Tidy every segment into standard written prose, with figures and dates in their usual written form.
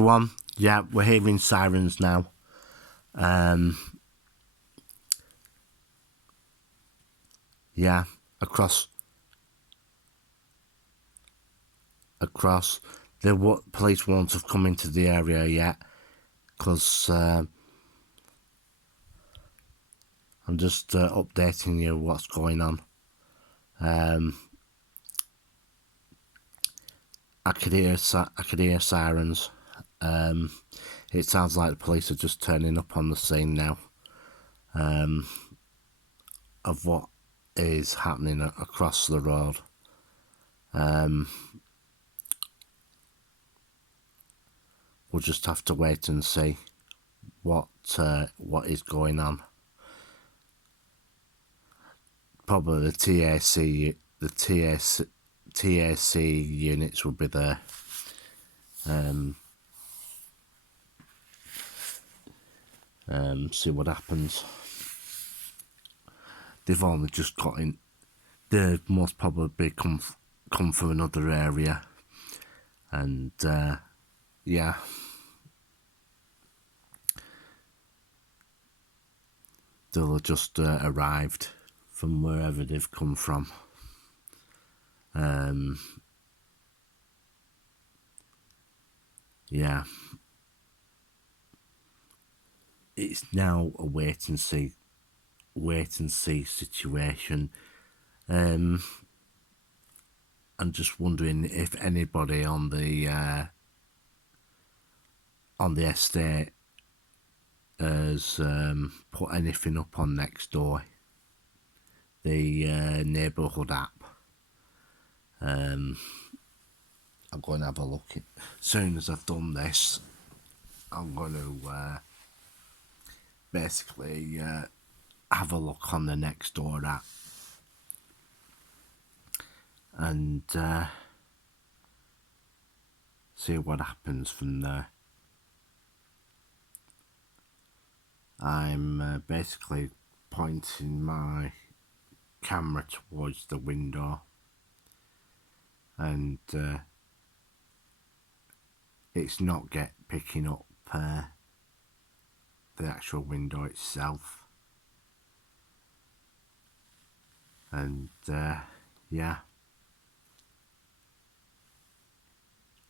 Everyone, yeah, we're hearing sirens now. Yeah, across. The police won't have come into the area yet, because I'm just updating you what's going on. I could hear sirens. It sounds like the police are just turning up on the scene now, of what is happening across the road. We'll just have to wait and see what is going on. Probably the TAC units will be there. See what happens. They've only just got in. They've most probably come from another area, and yeah. They'll have just arrived from wherever they've come from. Yeah. It's now a wait and see situation. I'm just wondering if anybody on the estate has put anything up on Nextdoor, the neighbourhood app. I'm going to have a look. As soon as I've done this, I'm going to basically have a look on the Nextdoor app and see what happens from there. I'm basically pointing my camera towards the window, and it's not picking up the actual window itself. And yeah,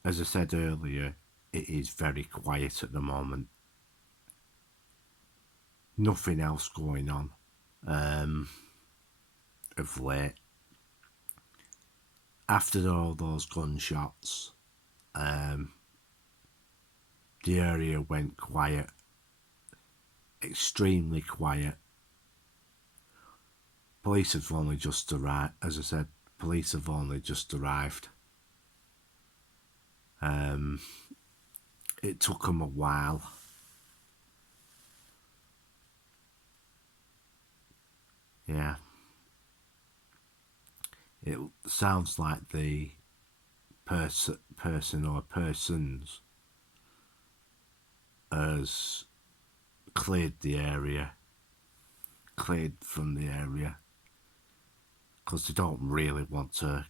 as I said earlier, it is very quiet at the moment. Nothing else going on of late. After all those gunshots, the area went quiet, extremely quiet. Police have only just arrived. As I said, police have only just arrived. It took them a while. Yeah. It sounds like the person or persons has cleared from the area, because they don't really want to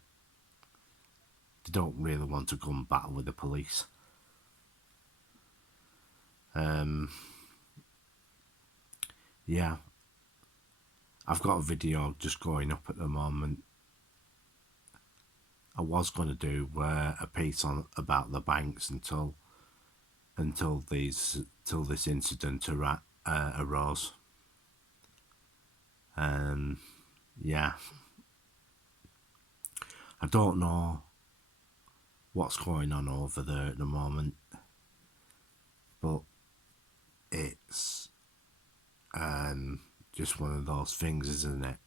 go and battle with the police. Yeah, I've got a video just going up at the moment. I was going to do a piece about the banks until this incident arose. Yeah, I don't know what's going on over there at the moment, but it's just one of those things, isn't it?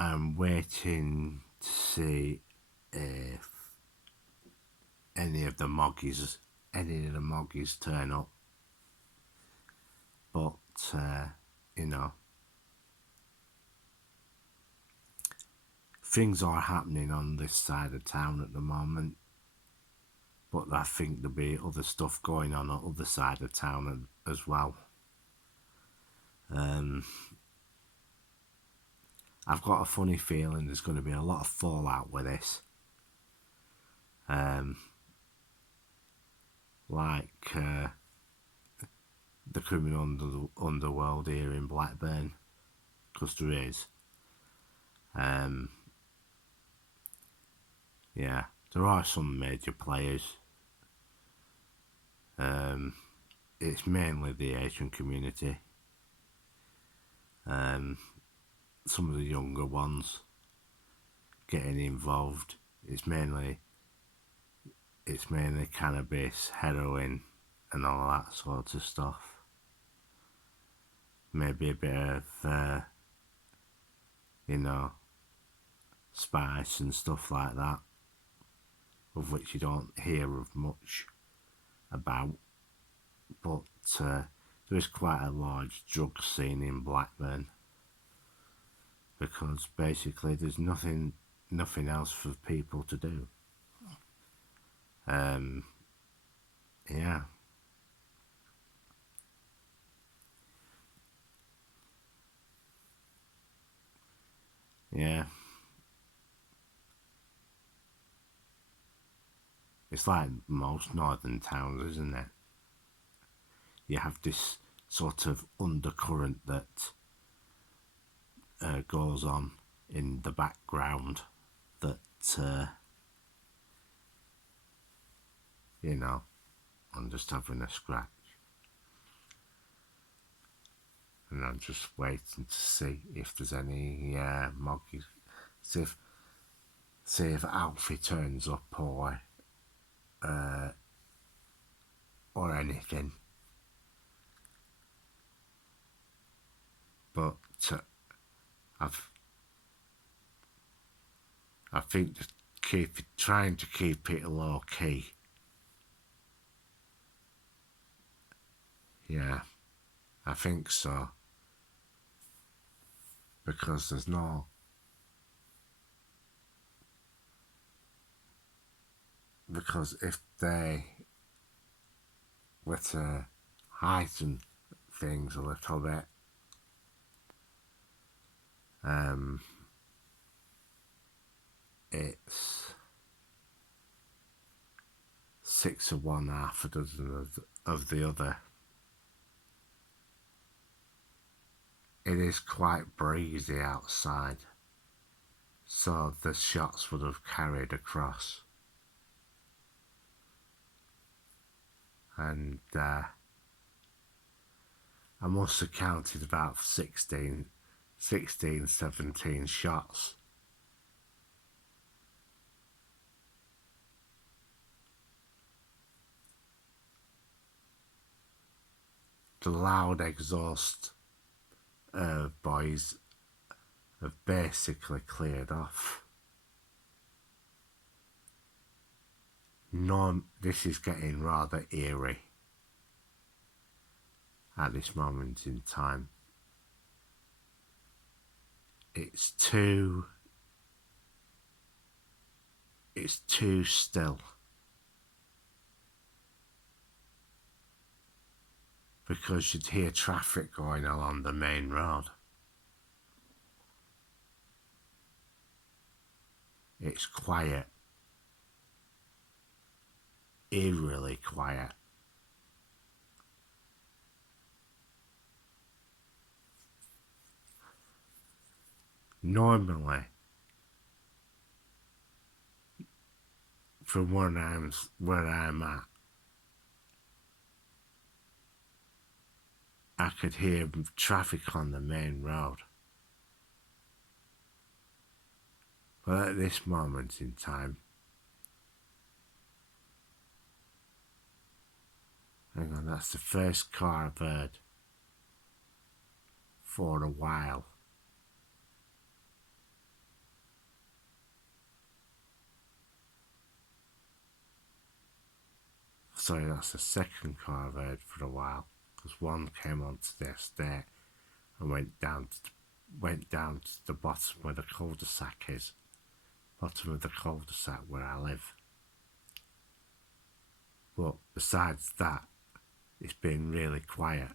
I'm waiting to see if any of the moggies turn up, but you know, things are happening on this side of town at the moment, but I think there'll be other stuff going on the other side of town as well. I've got a funny feeling there's going to be a lot of fallout with this. like the criminal underworld here in Blackburn, because there is. Yeah, there are some major players. It's mainly the Asian community. Some of the younger ones getting involved. It's mainly cannabis, heroin, and all that sort of stuff. Maybe a bit of, spice and stuff like that, of which you don't hear of much about. But there is quite a large drug scene in Blackburn, because basically there's nothing else for people to do. Yeah. Yeah. It's like most northern towns, isn't it? You have this sort of undercurrent that goes on in the background that, I'm just having a scratch. And I'm just waiting to see if there's any moggies. See if Alfie turns up or anything. But I think just trying to keep it low key. Yeah, I think so. Because there's no. Because if they were to heighten things a little bit, it's 6 of one, half a dozen of the other. It is quite breezy outside, so the shots would have carried across. And I must have counted about 16, 17 shots. The loud exhaust boys have basically cleared off. This is getting rather eerie at this moment in time. It's too still, because you'd hear traffic going along the main road. It's quiet, eerily quiet. Normally, from where I'm at, I could hear traffic on the main road. But at this moment in time, hang on, that's the first car I've heard for a while. Sorry, that's the second car I've heard for a while, because one came onto the estate and went down to the bottom where the cul-de-sac is, bottom of the cul-de-sac where I live. But besides that, it's been really quiet.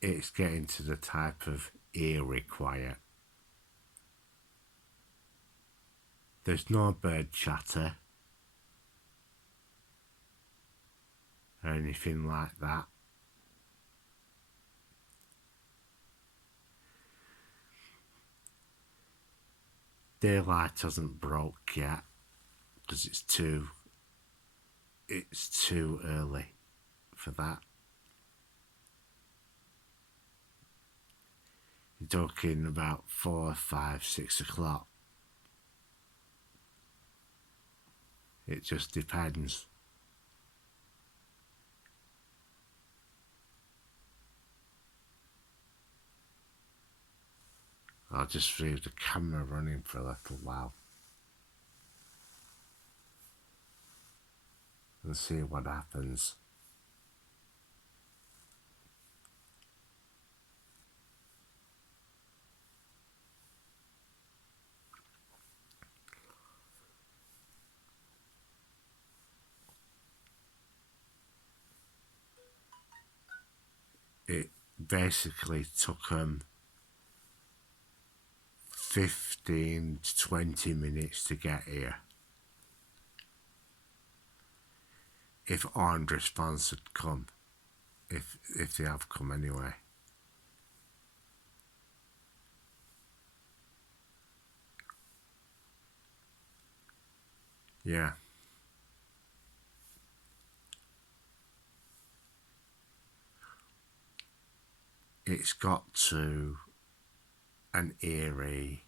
It's getting to the type of eerie quiet. There's no bird chatter or anything like that. Daylight hasn't broke yet because it's too early for that. You're talking about 4, 5, 6 o'clock. It just depends. I'll just leave the camera running for a little while and see what happens. It basically took 15 to 20 minutes to get here. If armed response had come, if they have come anyway. Yeah. It's got to an eerie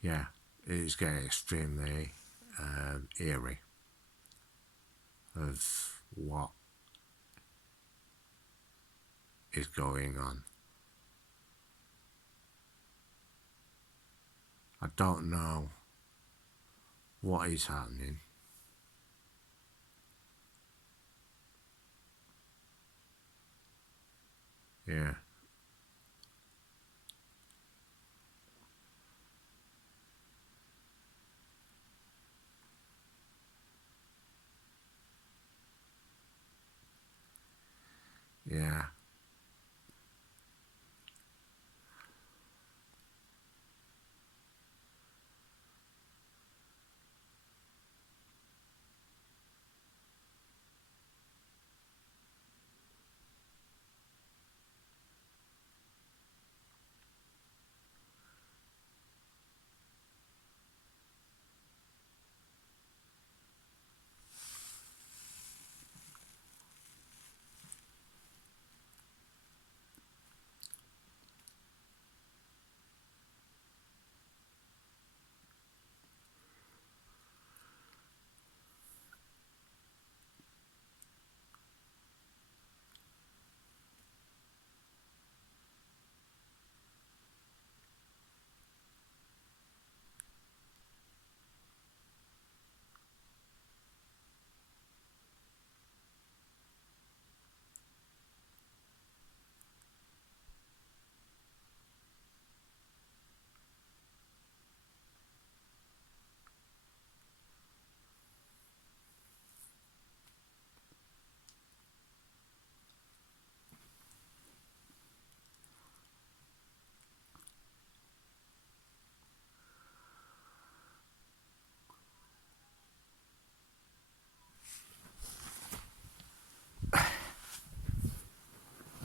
yeah, it's getting extremely eerie of what is going on. I don't know what is happening. Yeah. Yeah.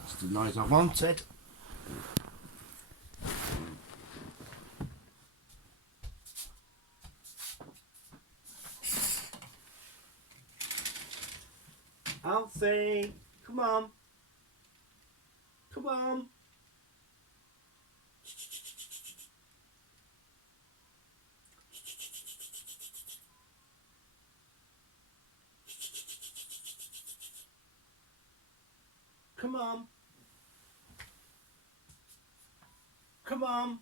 That's the noise I wanted. Alfie, come on. Come on. Come on. Come on.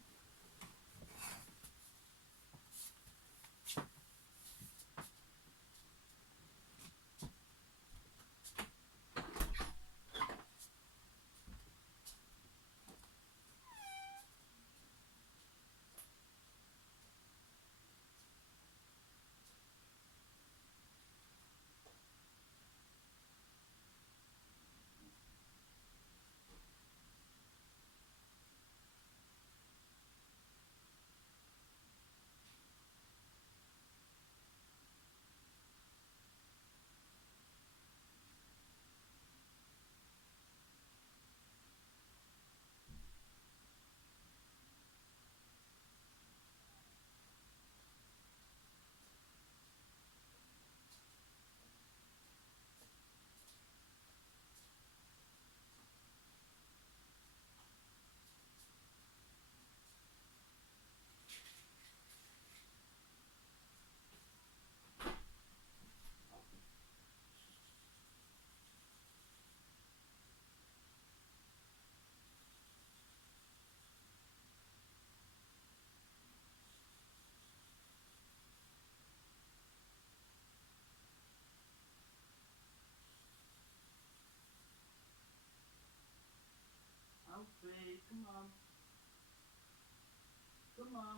Come on.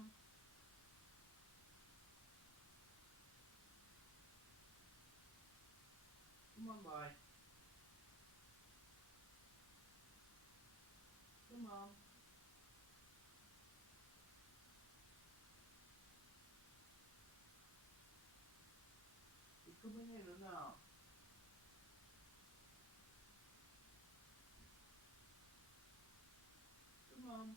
Come on, boy. Come on. You coming in or not? Come on.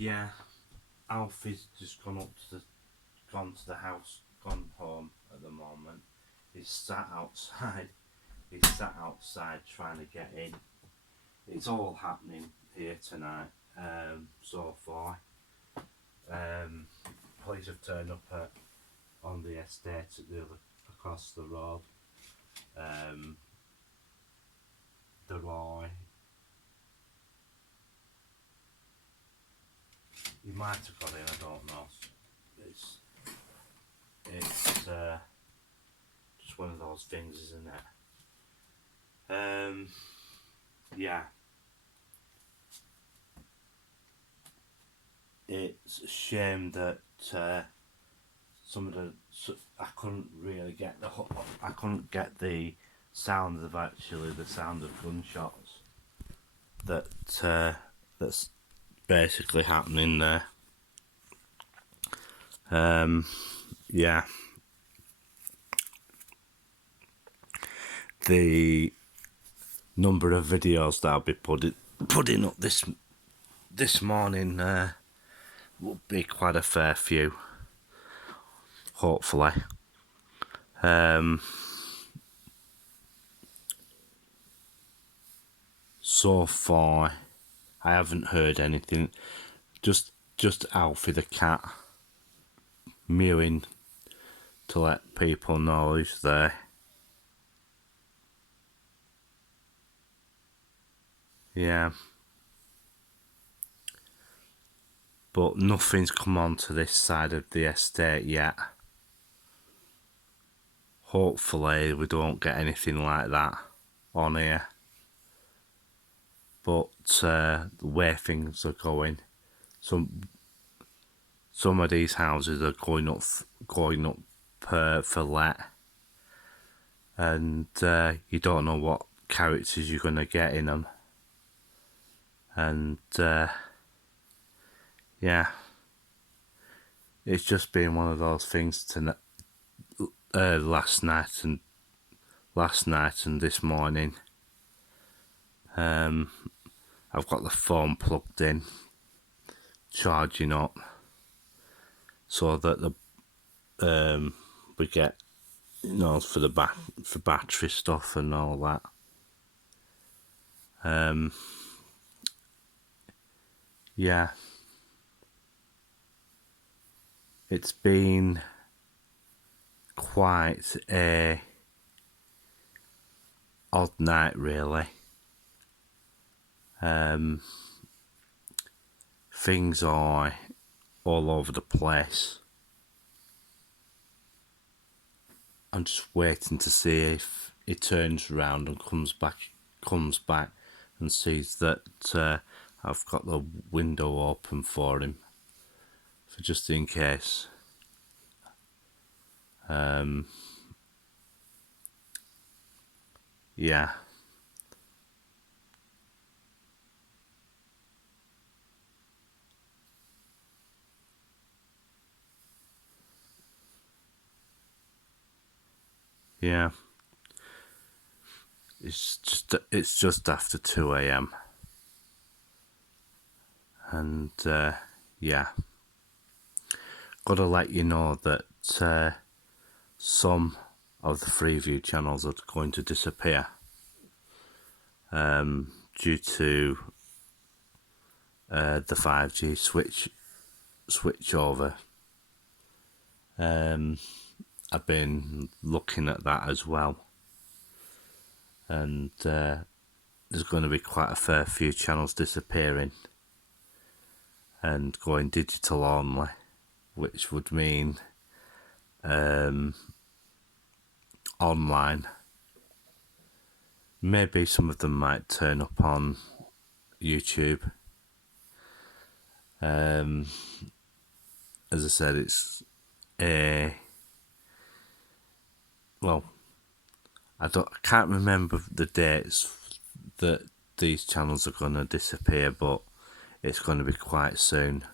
yeah, Alfie's just gone to the house, gone home at the moment. He's sat outside. He's sat outside trying to get in. It's all happening here tonight. So far, police have turned up on the estate across the road. The Roy. He might have got in. I don't know. It's just one of those things, isn't it? Yeah. It's a shame that I couldn't really get the sound of the sound of gunshots that's basically happening there. Yeah. The number of videos that I'll be putting up this morning will be quite a fair few, hopefully. So far, I haven't heard anything. Just Alfie the cat mewing to let people know he's there. Yeah. But nothing's come onto this side of the estate yet. Hopefully we don't get anything like that on here. But the way things are going, some of these houses are going up for let, and you don't know what characters you're gonna get in them, and yeah, it's just been one of those things last night and this morning. I've got the phone plugged in, charging up, so that we get, for battery stuff and all that. Yeah, it's been quite a odd night, really. Things are all over the place. I'm just waiting to see if he turns around and comes back and sees that I've got the window open for him, for just in case. Yeah. Yeah. It's just after 2 a.m. and yeah, gotta let you know that some of the Freeview channels are going to disappear due to the 5G switch over. I've been looking at that as well, and there's going to be quite a fair few channels disappearing and going digital only, which would mean online. Maybe some of them might turn up on YouTube. As I said, it's I can't remember the dates that these channels are going to disappear, but it's going to be quite soon.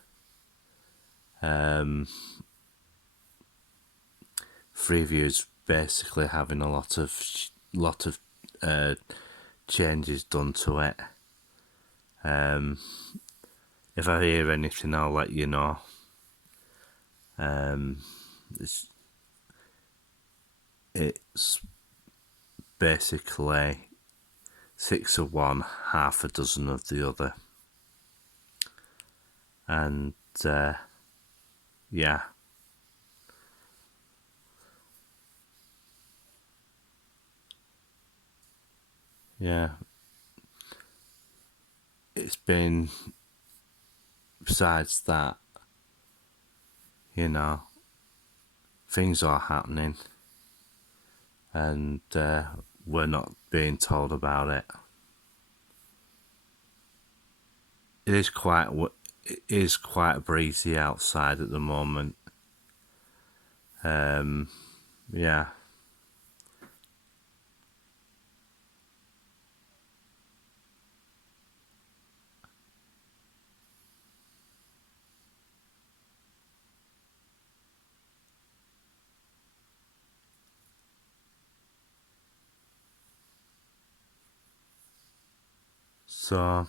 Freeview's basically having a lot of changes done to it. If I hear anything, I'll let you know. It's basically 6 of one, half a dozen of the other. And yeah. Yeah. It's been, besides that, you know, things are happening and we're not being told about it. It is quite breezy outside at the moment. Yeah. So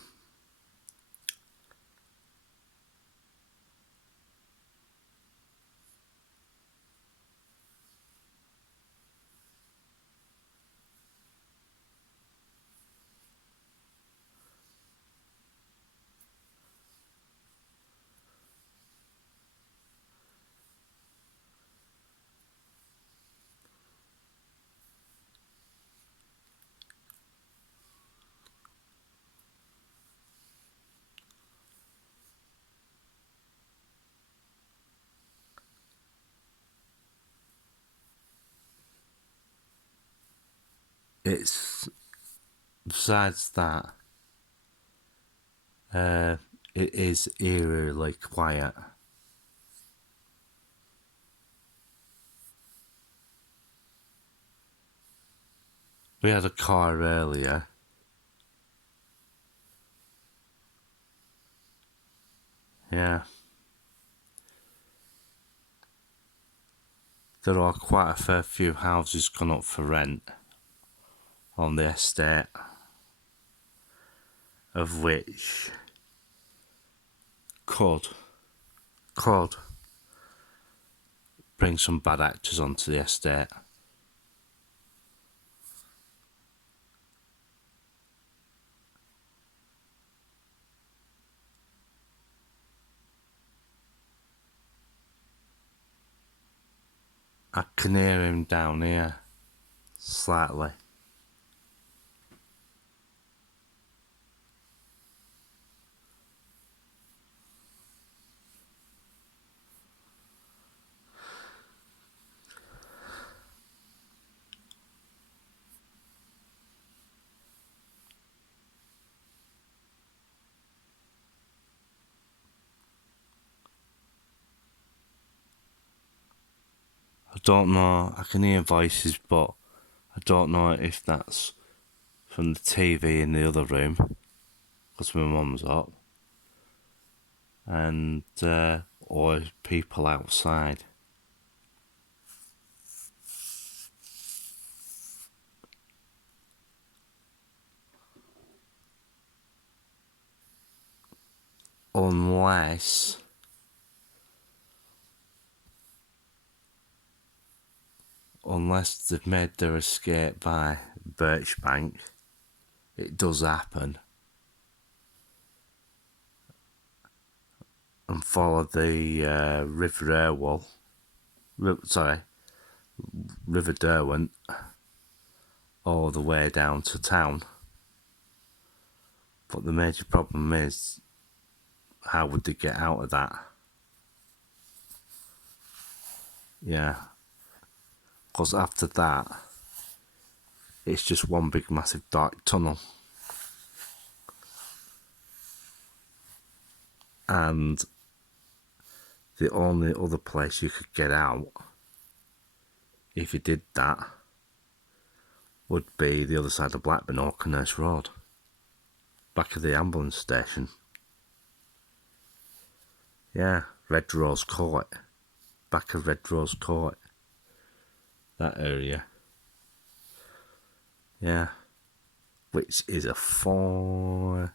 it's, besides that, it is eerily quiet. We had a car earlier. Yeah. There are quite a fair few houses gone up for rent on the estate, of which could bring some bad actors onto the estate. I can hear him down here, slightly. I don't know, I can hear voices, but I don't know if that's from the TV in the other room, because my mum's up, and or people outside. Unless they've made their escape by Birchbank. It does happen. And follow the River Irwell, River Derwent, all the way down to town. But the major problem is, how would they get out of that? Yeah. Because after that, it's just one big massive dark tunnel. And the only other place you could get out, if you did that, would be the other side of Blackburn, Oakenhurst Road, back of the ambulance station. Yeah, Red Rose Court, back of Red Rose Court, that area. Yeah, which is a 4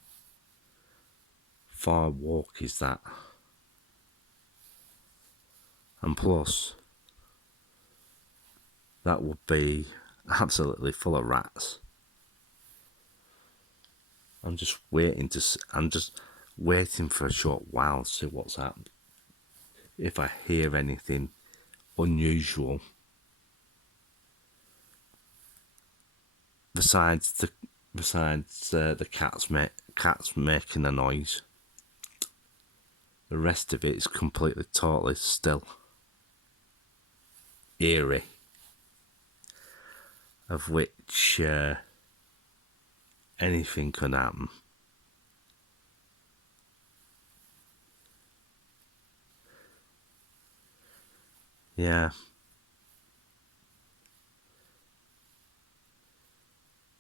far a walk is that? And plus, that would be absolutely full of rats. I'm just waiting for a short while to see what's happened. If I hear anything unusual, besides the cats making a noise, the rest of it is completely, totally still, eerie, of which anything could happen. Yeah.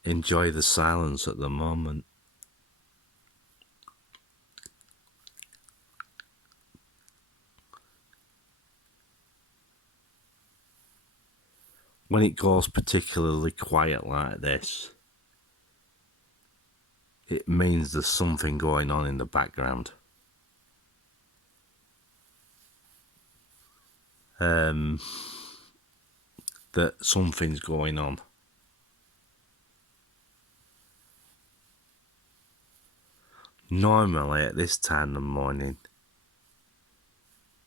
Enjoy the silence at the moment. When it goes particularly quiet like this, it means there's something going on in the background. That something's going on. Normally at this time of the morning,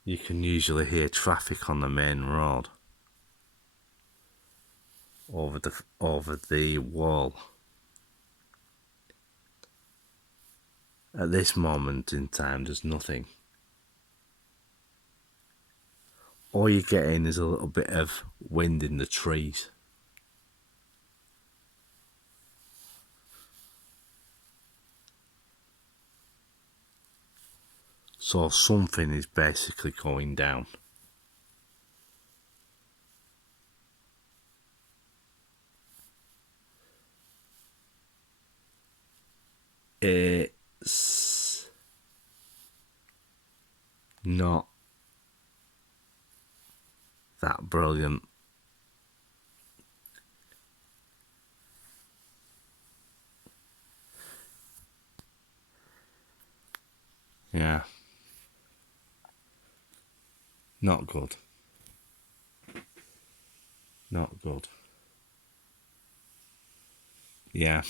you can usually hear traffic on the main road over the wall. At this moment in time, there's nothing. All you're getting is a little bit of wind in the trees. So something is basically going down. It's not that brilliant. Yeah. Not good. Not good. Yeah.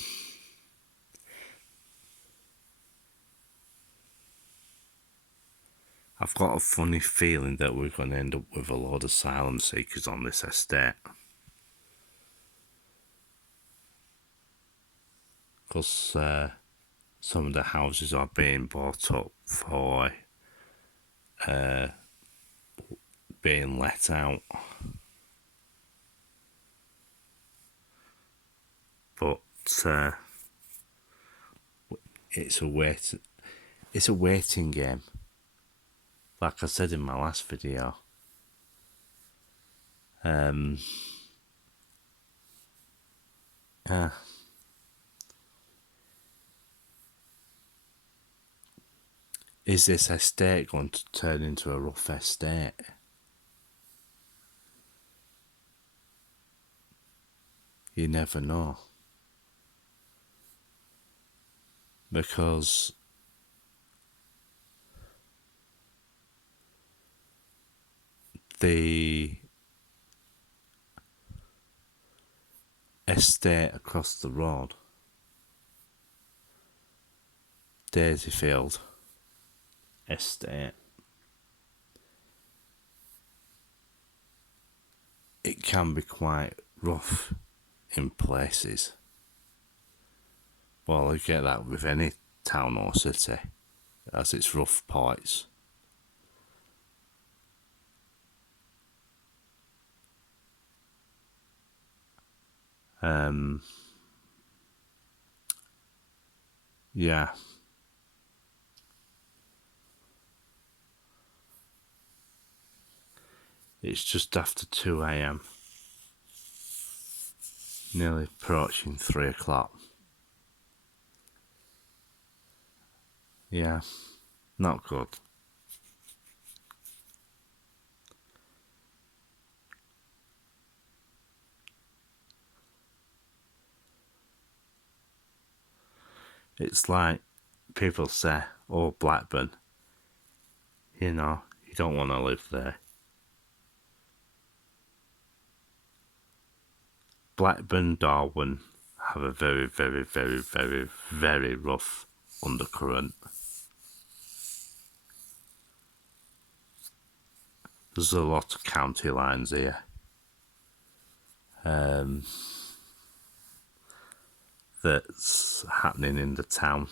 I've got a funny feeling that we're going to end up with a load of asylum seekers on this estate. Because some of the houses are being bought up for being let out. But it's a waiting game. Like I said in my last video. Is this estate going to turn into a rough estate? You never know. Because the estate across the road, Daisyfield Estate, it can be quite rough in places. Well, I get that with any town or city, as its rough parts. Yeah. It's just after 2 a.m. Nearly approaching 3 o'clock. Yeah, not good. It's like people say, or Blackburn. You know, you don't want to live there. Blackburn, Darwin have a very, very, very, very, very rough undercurrent. There's a lot of county lines here. That's happening in the town.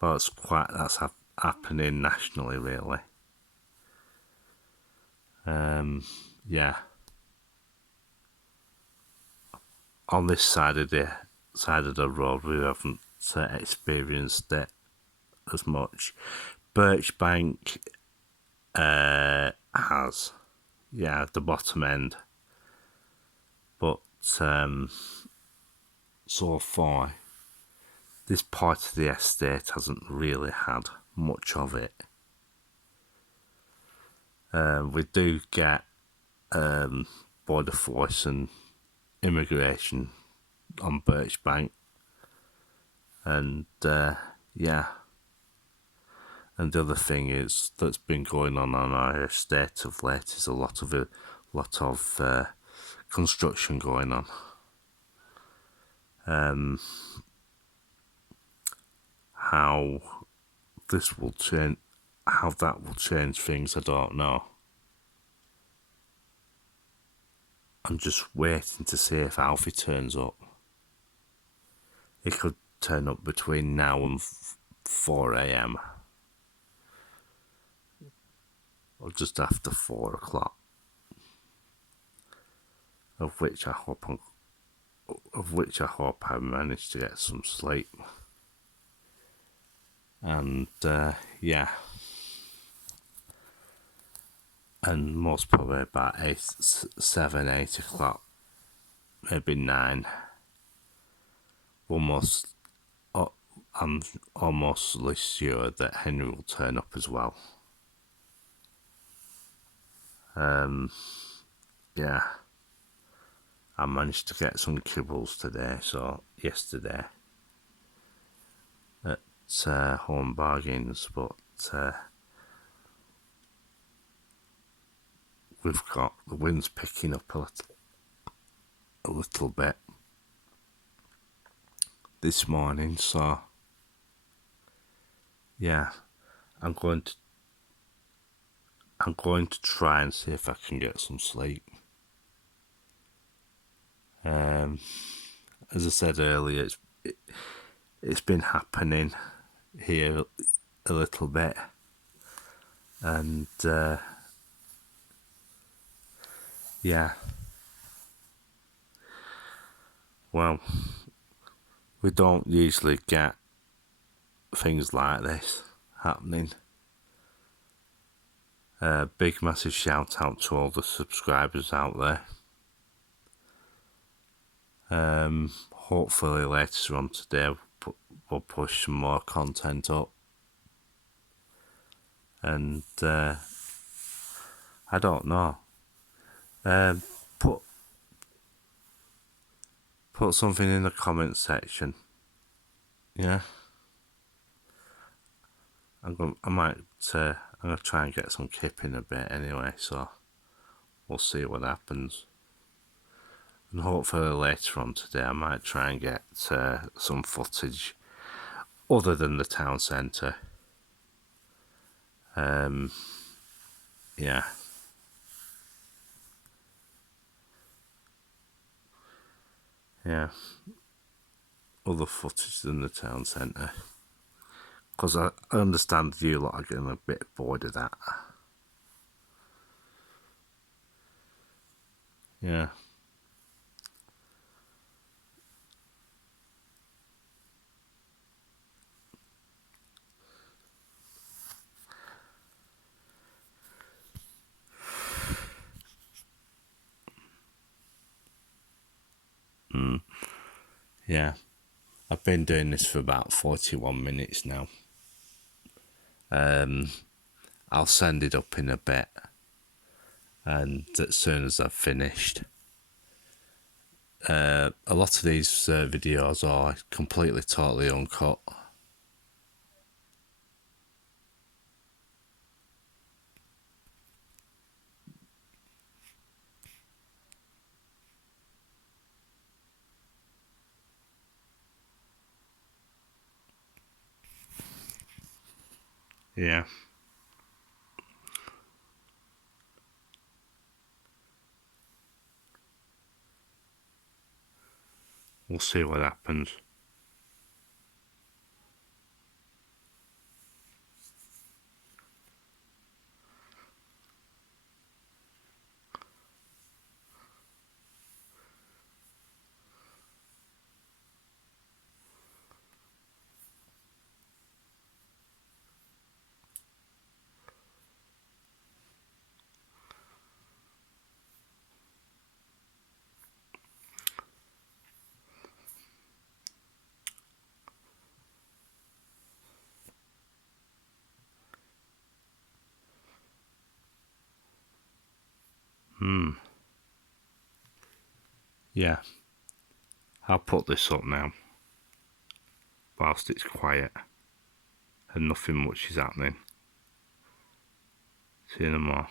Well, that's happening nationally, really. Yeah. On this side of the road, we haven't experienced it as much. Birchbank has, yeah, the bottom end, but so far, this part of the estate hasn't really had much of it. We do get border force and immigration on Birchbank, and yeah. And the other thing is that's been going on our estate of late is a lot of construction going on. How that will change things, I don't know. I'm just waiting to see if Alfie turns up. He could turn up between now and 4 a.m. or just after 4 o'clock, of which I hope I manage to get some sleep. And yeah, and most probably about 7, 8 o'clock, maybe 9. I'm almost sure that Henry will turn up as well. Yeah, I managed to get some kibbles yesterday at Home Bargains, but we've got the wind's picking up a little bit this morning, so yeah, I'm going to try and see if I can get some sleep. As I said earlier, it's been happening here a little bit, and yeah, well, we don't usually get things like this happening. Big massive shout out to all the subscribers out there. Hopefully later on today we'll push some more content up, and I don't know, put something in the comments section. Yeah, I'm gonna try and get some kip in a bit anyway, so we'll see what happens. And hopefully later on today I might try and get some footage other than the town centre. Yeah. Yeah. Other footage than the town centre. Because I understand you lot are getting a bit bored of that. Yeah. Yeah. I've been doing this for about 41 minutes now. I'll send it up in a bit, and as soon as I've finished, a lot of these videos are completely totally uncut. Yeah. We'll see what happens. Yeah. I'll put this up now whilst it's quiet and nothing much is happening. See you no more.